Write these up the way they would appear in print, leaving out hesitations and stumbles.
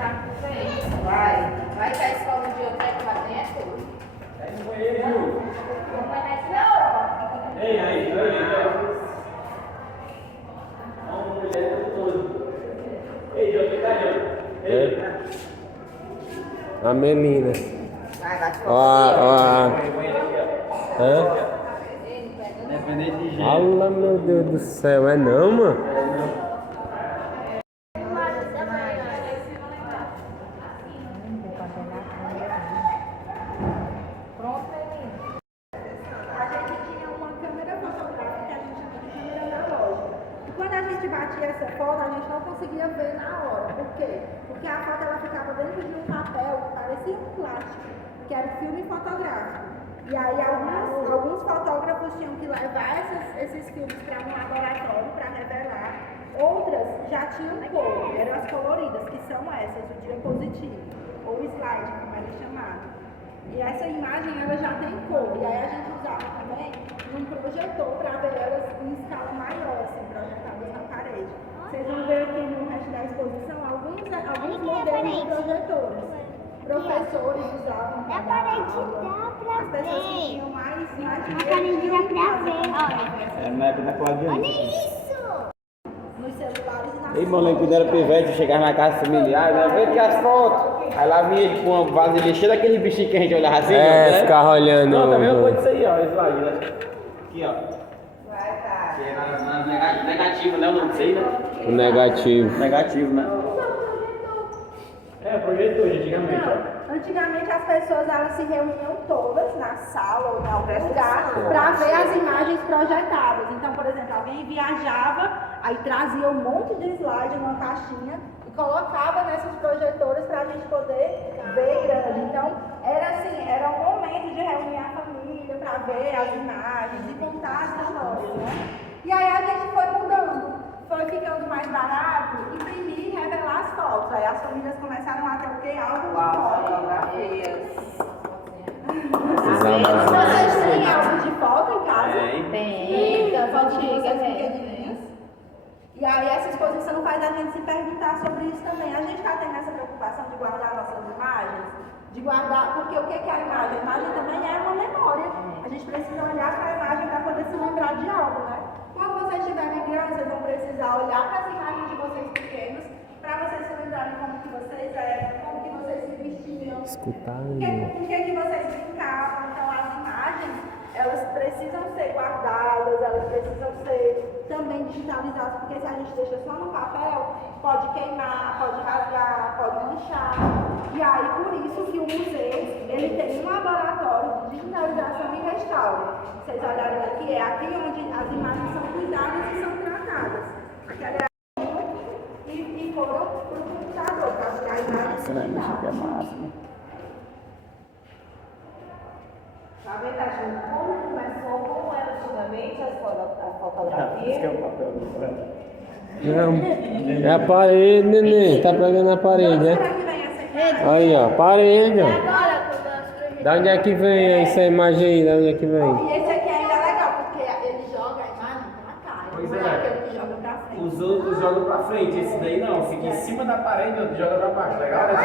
Vai que a escola de outra é que lá dentro. Vai no banheiro, viu? Não conhece não. Ei, aí. Uma mulher todo. Ei, Jô, cadê? Ei. A Melina. Vai te Ó. Hã? Dependente de jeito. Fala, meu Deus do céu. É não, mano? Essa foto a gente não conseguia ver na hora. Por quê? Porque a foto ela ficava dentro de um papel que parecia um plástico, que era filme fotográfico. E aí alguns fotógrafos tinham que levar esses filmes para um laboratório para revelar. Outras já tinham cor, eram as coloridas, que são essas, o diapositivo, ou slide, como era chamado. E essa imagem ela já tem cor. E aí a gente usava também um projetor para ver elas em escala maior, assim, projetadas na parede. Vocês vão ver aqui no resto da exposição alguns modelos de projetores. Professores usavam para dar aula. As pessoas que tinham mais dinheiro É na época da Claudiana. nos celulares e nas Ei, mano, quando era pivete, chegava na casa familiar, né? Vê que as fotos. Aí lá vinha ele com uma vasilha cheia daqueles bichinhos que a gente olhava assim. É, ficava olhando. Não, também uma coisa disso aí, ó. Slide, né? Aqui, ó. Vai, tá. Que era negativo, né? O nome disso aí, né? O negativo. Negativo, né? É, projetor, antigamente, ó. Antigamente as pessoas elas se reuniam todas na sala ou em algum lugar para ver as imagens projetadas. Então, por exemplo, alguém viajava, aí trazia um monte de slide numa caixinha e colocava nessas projetoras para a gente poder ver grande. Então, era assim, era um momento de reunir a família para ver as imagens e contar as histórias, né? E aí a gente foi mudando. Foi ficando mais barato imprimir e revelar as fotos. Aí as famílias começaram a ter o quê? Álbum de fotos. Vocês têm álbum de foto em casa? Tem. Das antigas, pequenininhas. E aí essa exposição faz a gente se perguntar sobre isso também. A gente está tendo essa preocupação de guardar nossas imagens? De guardar, porque o que é a imagem? A imagem também é uma memória. A gente precisa olhar para a imagem para poder se lembrar de algo, né? Quando vocês estiverem grandes, vocês vão precisar olhar para as imagens de vocês pequenos, para vocês se lembrarem como que vocês eram, como que vocês se vestiam, Escutar com que vocês brincavam. Então as imagens, elas precisam ser guardadas, elas precisam ser também digitalizadas, porque se a gente deixa só no papel, pode queimar, pode rasgar, pode manchar. E aí por isso que o museu, ele tem um laboratório de digitalização e restauro. Vocês olharem aqui, é aqui onde as imagens são cuidadas e são tratadas. Aquela é e foram para o computador, para virar a imagem digital. Na verdade, como começou, como era antigamente a fotografia. Esse que é o papel do branco. Não, é a parede, neném. Tá pegando a parede, né? Será que vem essa imagem? Aí, ó, parede, ó. Agora, quando as primeiras... Da onde é que vem essa imagem aí? Da onde é que vem? E esse aqui ainda é legal, porque ele joga a imagem pra cá. Pois Não é. aquele que joga pra frente. Os outros jogam pra frente, esse daí não, fica em cima da parede e outro joga pra baixo. Legal? Esse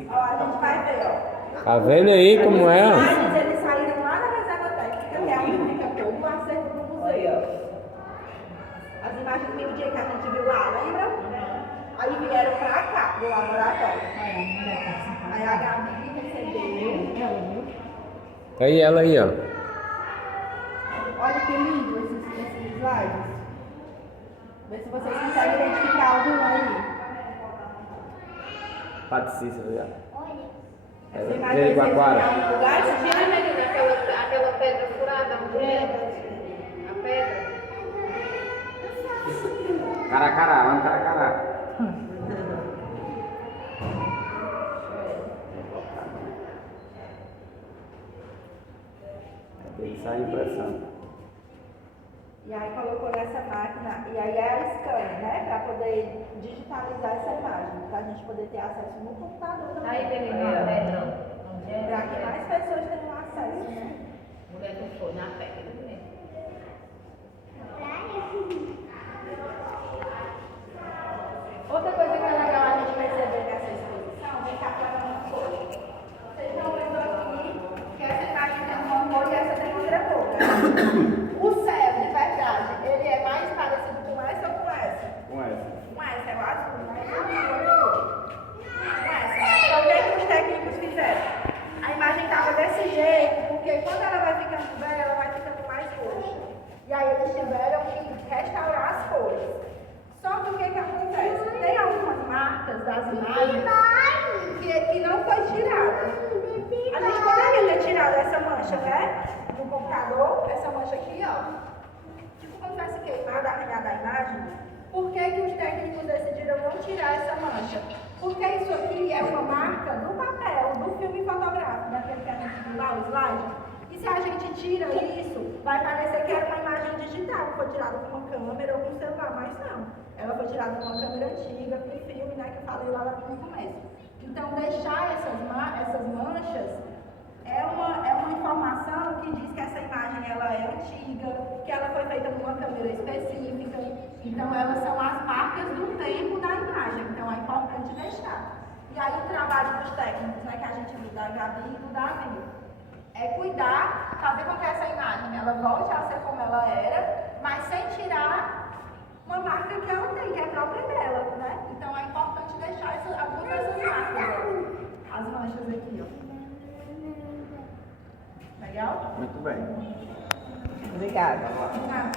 aqui. Ó, a gente vai ver, ó. Tá vendo aí como é? As Ó? imagens, eles saíram lá da reserva técnica, que é onde fica todo o acervo do museu. As imagens do meio-dia que a gente viu lá, lembra? Aí vieram pra cá, do laboratório. Aí a Gabi recebeu. Aí ela aí, ó. Olha que lindo esses slides. Vê se vocês conseguem identificar algum aí. Padre Cícero, já. Essa imagem aí, Veio com vocês aquário. viram em algum lugar? Tira, menina, aquela pedra furada, a pedra. Caracará, lá no Caracará. Tem que sair impressão. E aí colocou nessa máquina, e aí é a scanner, né? Para poder digitalizar essa imagem, para a gente poder ter acesso no computador também. Aí, menina, a pedra. Para que mais pessoas tenham acesso, né? Mulher que foi na pedra, né? Outra coisa que é legal papel azul, né? Então, o que os técnicos fizeram? A imagem estava desse jeito, porque quando ela vai ficando velha, ela vai ficando mais roxa. E aí eles tiveram que restaurar as cores. Só que o que acontece? Tem algumas marcas das imagens que não foi tirada. A gente poderia ter tirado essa mancha, né? No computador, essa mancha aqui, ó. Tipo como tivesse queimado, arranhado a imagem. Por que os técnicos decidiram não tirar essa mancha? Porque isso aqui é uma marca do papel, do filme fotográfico, daquele que a gente viu lá, o slide. E se a gente tira isso, vai parecer que era uma imagem digital, foi tirada com uma câmera ou com um celular, mas não. Ela foi tirada com uma câmera antiga, com filme, né, que eu falei lá no começo. Então, deixar essas manchas é uma informação que diz que essa imagem ela é antiga, que ela foi feita com uma câmera específica. Então, elas são as marcas do tempo da imagem. Então, é importante deixar. E aí, o trabalho dos técnicos, né, que a gente viu da Gabi e do Davi, é cuidar, fazer com que essa imagem ela volte a ser como ela era, mas sem tirar uma marca que ela tem, que é própria dela, né? Então, é importante deixar algumas dessas marcas, ó. As manchas aqui, ó. Legal? Muito bem. Obrigada. Ah.